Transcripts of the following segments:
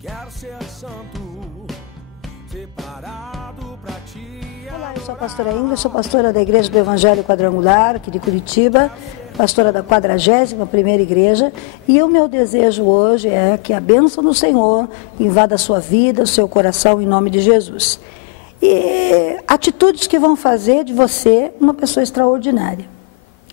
Quero ser santo, separado pra ti. Olá, eu sou a pastora Ingrid, sou pastora da Igreja do Evangelho Quadrangular, aqui de Curitiba, pastora da 41ª Igreja, e o meu desejo hoje é que a bênção do Senhor invada a sua vida, o seu coração, em nome de Jesus. E atitudes que vão fazer de você uma pessoa extraordinária.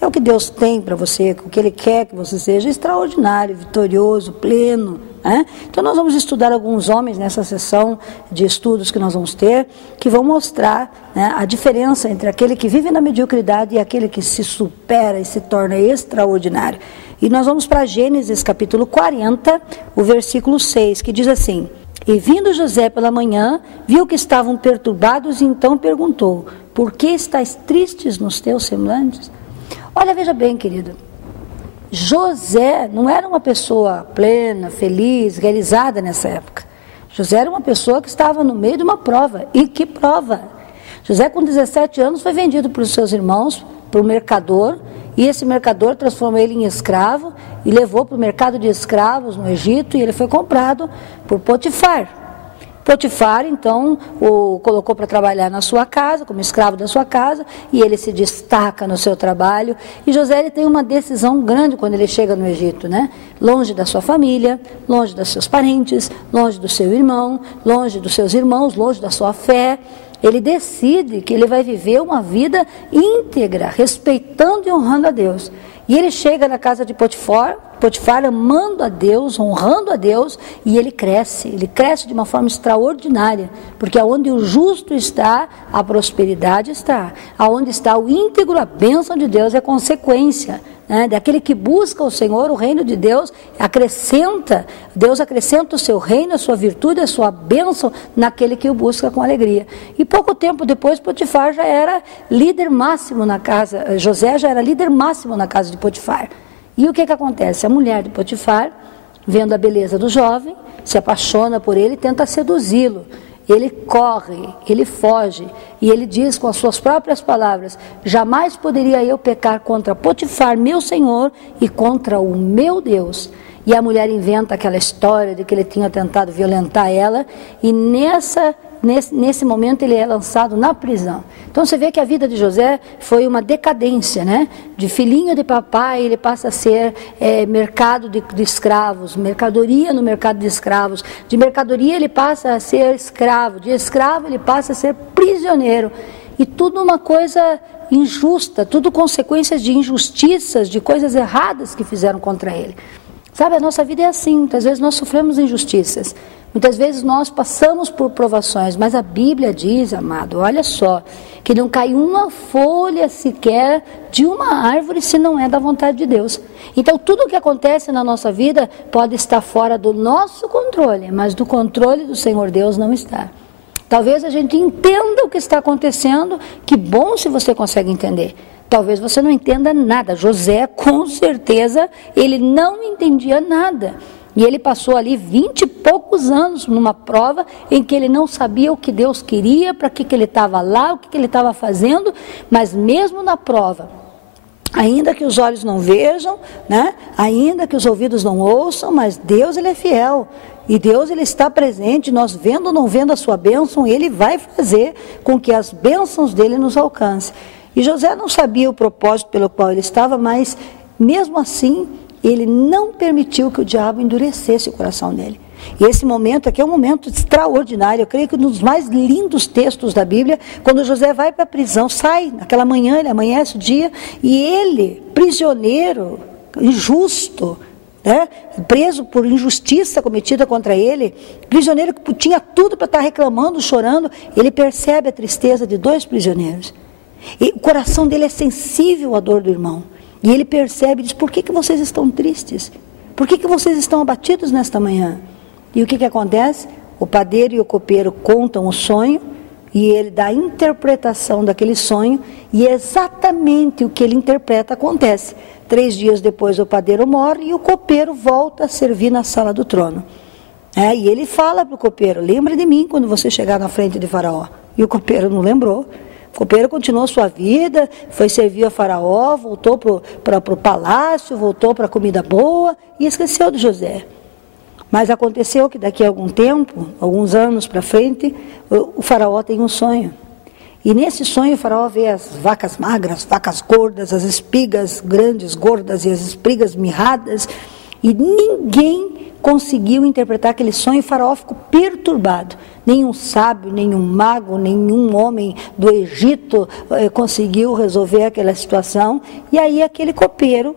É o que Deus tem para você, o que Ele quer que você seja extraordinário, vitorioso, pleno. Né? Então nós vamos estudar alguns homens nessa sessão de estudos que nós vamos ter, que vão mostrar, né, a diferença entre aquele que vive na mediocridade e aquele que se supera e se torna extraordinário. E nós vamos para Gênesis capítulo 40, o versículo 6, que diz assim: E vindo José pela manhã, viu que estavam perturbados e então perguntou: Por que estáis tristes nos teus semblantes? Olha, veja bem, querido, José não era uma pessoa plena, feliz, realizada nessa época. José era uma pessoa que estava no meio de uma prova. E que prova? José, com 17 anos, foi vendido para os seus irmãos, para o mercador, e esse mercador transformou ele em escravo e levou para o mercado de escravos no Egito, e ele foi comprado por Potifar. Potifar, então, o colocou para trabalhar na sua casa, como escravo da sua casa, e ele se destaca no seu trabalho. E José, ele tem uma decisão grande quando ele chega no Egito, né? Longe da sua família, longe dos seus parentes, longe do seu irmão, longe dos seus irmãos, longe da sua fé. Ele decide que ele vai viver uma vida íntegra, respeitando e honrando a Deus. E ele chega na casa de Potifar amando a Deus, honrando a Deus, e ele cresce de uma forma extraordinária, porque aonde o justo está, a prosperidade está, aonde está o íntegro, a bênção de Deus é consequência, né? Daquele que busca o Senhor, o reino de Deus Deus acrescenta o seu reino, a sua virtude, a sua bênção naquele que o busca com alegria. E pouco tempo depois, Potifar já era líder máximo na casa, José já era líder máximo na casa de Potifar. E o que acontece? A mulher de Potifar, vendo a beleza do jovem, se apaixona por ele e tenta seduzi-lo. Ele corre, ele foge, e ele diz com as suas próprias palavras: jamais poderia eu pecar contra Potifar, meu senhor, e contra o meu Deus. E a mulher inventa aquela história de que ele tinha tentado violentar ela, e nesse momento ele é lançado na prisão. Então você vê que a vida de José foi uma decadência, né? De filhinho de papai, ele passa a ser mercado de escravos, mercadoria no mercado de escravos. De mercadoria ele passa a ser escravo, de escravo ele passa a ser prisioneiro. E tudo uma coisa injusta, tudo consequências de injustiças, de coisas erradas que fizeram contra ele. Sabe, a nossa vida é assim, muitas vezes nós sofremos injustiças. Muitas vezes nós passamos por provações, mas a Bíblia diz, amado, olha só, que não cai uma folha sequer de uma árvore se não é da vontade de Deus. Então tudo o que acontece na nossa vida pode estar fora do nosso controle, mas do controle do Senhor Deus não está. Talvez a gente entenda o que está acontecendo, que bom se você consegue entender. Talvez você não entenda nada. José, com certeza, ele não entendia nada. E ele passou ali 20 e poucos anos numa prova em que ele não sabia o que Deus queria, para que ele estava lá, o que ele estava fazendo, mas mesmo na prova, ainda que os olhos não vejam, né? Ainda que os ouvidos não ouçam, mas Deus, ele é fiel. E Deus, ele está presente, nós vendo ou não vendo a sua bênção, ele vai fazer com que as bênçãos dele nos alcancem. E José não sabia o propósito pelo qual ele estava, mas mesmo assim, ele não permitiu que o diabo endurecesse o coração dele. E esse momento aqui é um momento extraordinário, eu creio que um dos mais lindos textos da Bíblia, quando José vai para a prisão, sai naquela manhã, ele amanhece o dia, e ele, prisioneiro, injusto, né, preso por injustiça cometida contra ele, prisioneiro que tinha tudo para estar reclamando, chorando, ele percebe a tristeza de dois prisioneiros. E o coração dele é sensível à dor do irmão. E ele percebe e diz: por que vocês estão tristes? Por que vocês estão abatidos nesta manhã? E o que acontece? O padeiro e o copeiro contam o sonho, E ele dá a interpretação daquele sonho, e exatamente o que ele interpreta acontece. 3 dias depois o padeiro morre e o copeiro volta a servir na sala do trono. E ele fala para o copeiro: lembra de mim quando você chegar na frente de Faraó. E o copeiro não lembrou. O copeiro continuou sua vida, foi servir a Faraó, voltou para o palácio, voltou para a comida boa e esqueceu de José. Mas aconteceu que daqui a algum tempo, alguns anos para frente, o Faraó tem um sonho. E nesse sonho o Faraó vê as vacas magras, vacas gordas, as espigas grandes, gordas e as espigas mirradas. E ninguém conseguiu interpretar aquele sonho. O Faraó ficou perturbado. Nenhum sábio, nenhum mago, nenhum homem do Egito conseguiu resolver aquela situação. E aí aquele copeiro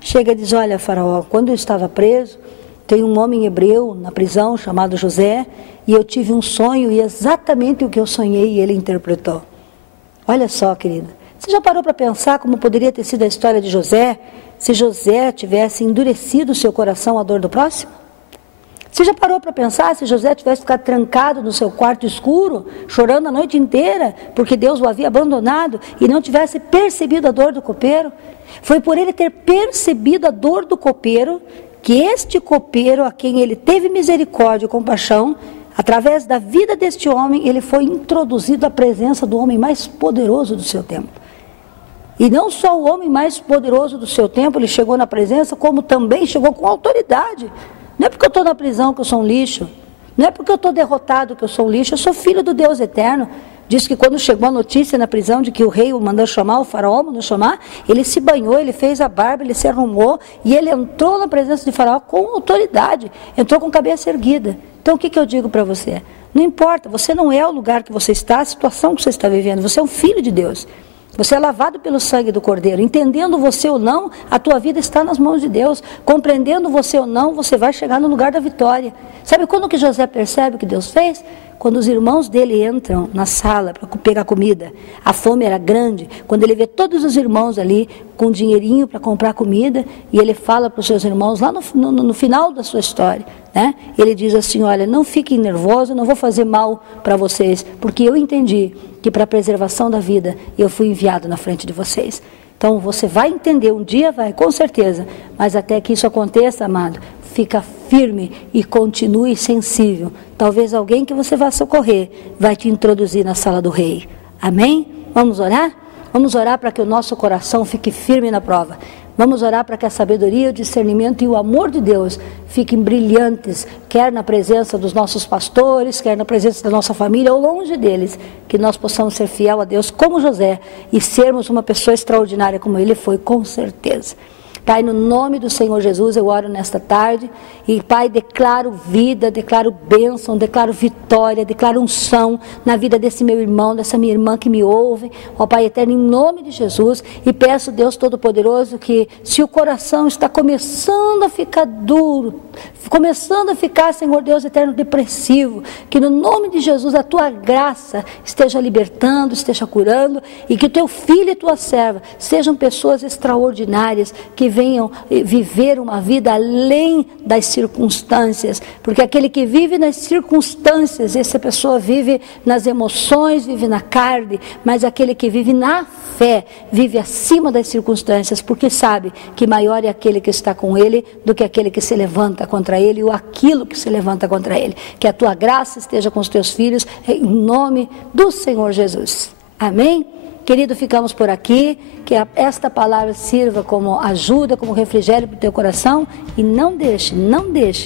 chega e diz: olha, Faraó, quando eu estava preso, tem um homem hebreu na prisão chamado José, e eu tive um sonho, e exatamente o que eu sonhei ele interpretou. Olha só, querida, você já parou para pensar como poderia ter sido a história de José, se José tivesse endurecido o seu coração à dor do próximo? Você já parou para pensar se José tivesse ficado trancado no seu quarto escuro, chorando a noite inteira, porque Deus o havia abandonado, e não tivesse percebido a dor do copeiro? Foi por ele ter percebido a dor do copeiro que este copeiro, a quem ele teve misericórdia e compaixão, através da vida deste homem, ele foi introduzido à presença do homem mais poderoso do seu tempo. E não só o homem mais poderoso do seu tempo, ele chegou na presença, como também chegou com autoridade. Não é porque eu estou na prisão que eu sou um lixo, não é porque eu estou derrotado que eu sou um lixo, eu sou filho do Deus eterno. Diz que quando chegou a notícia na prisão de que o rei o mandou chamar, o faraó mandou chamar, ele se banhou, ele fez a barba, ele se arrumou e ele entrou na presença de faraó com autoridade, entrou com cabeça erguida. Então o que eu digo para você? Não importa, você não é o lugar que você está, a situação que você está vivendo, você é um filho de Deus. Você é lavado pelo sangue do Cordeiro. Entendendo você ou não, a tua vida está nas mãos de Deus. Compreendendo você ou não, você vai chegar no lugar da vitória. Sabe quando que José percebe o que Deus fez? Quando os irmãos dele entram na sala para pegar comida. A fome era grande. Quando ele vê todos os irmãos ali com dinheirinho para comprar comida, e ele fala para os seus irmãos lá no final da sua história, ele diz assim: olha, não fiquem nervosos, não vou fazer mal para vocês, porque eu entendi que para a preservação da vida eu fui enviado na frente de vocês. Então você vai entender, um dia vai, com certeza, mas até que isso aconteça, amado, fica firme e continue sensível. Talvez alguém que você vá socorrer vai te introduzir na sala do rei. Amém? Vamos orar? Vamos orar para que o nosso coração fique firme na prova. Vamos orar para que a sabedoria, o discernimento e o amor de Deus fiquem brilhantes, quer na presença dos nossos pastores, quer na presença da nossa família ou longe deles, que nós possamos ser fiel a Deus como José e sermos uma pessoa extraordinária como ele foi, com certeza. Pai, no nome do Senhor Jesus, eu oro nesta tarde e, Pai, declaro vida, declaro bênção, declaro vitória, declaro unção na vida desse meu irmão, dessa minha irmã que me ouve, ó Pai eterno, em nome de Jesus, e peço, Deus Todo-Poderoso, que se o coração está começando a ficar duro, começando a ficar, Senhor Deus eterno, depressivo, que no nome de Jesus a Tua graça esteja libertando, esteja curando, e que o Teu filho e Tua serva sejam pessoas extraordinárias, que venham viver uma vida além das circunstâncias, porque aquele que vive nas circunstâncias, essa pessoa vive nas emoções, vive na carne, mas aquele que vive na fé, vive acima das circunstâncias, porque sabe que maior é aquele que está com ele do que aquele que se levanta contra ele ou aquilo que se levanta contra ele. Que a Tua graça esteja com os Teus filhos, em nome do Senhor Jesus. Amém? Querido, ficamos por aqui, que esta palavra sirva como ajuda, como refrigério para o teu coração, e não deixe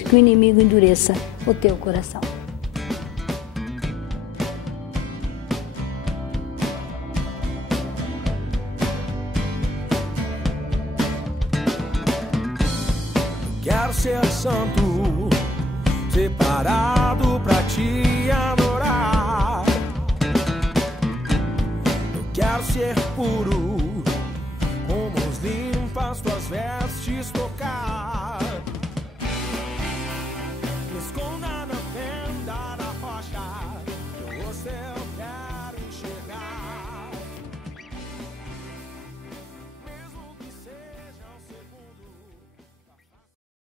que o inimigo endureça o teu coração. Quero ser santo, separado pra Te adorar. Quero ser puro, com mãos limpas, Tuas vestes tocar.